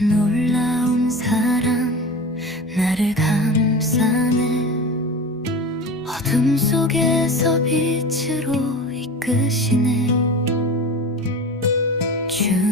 놀라운 사랑 나를 감싸네 어둠 속에서 빛으로 이끄시네 주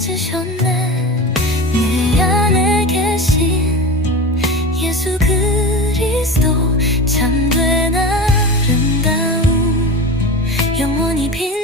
잊으셨네. 내 안에 계신 예수 그리스도 참된 아름다운 영원히 빛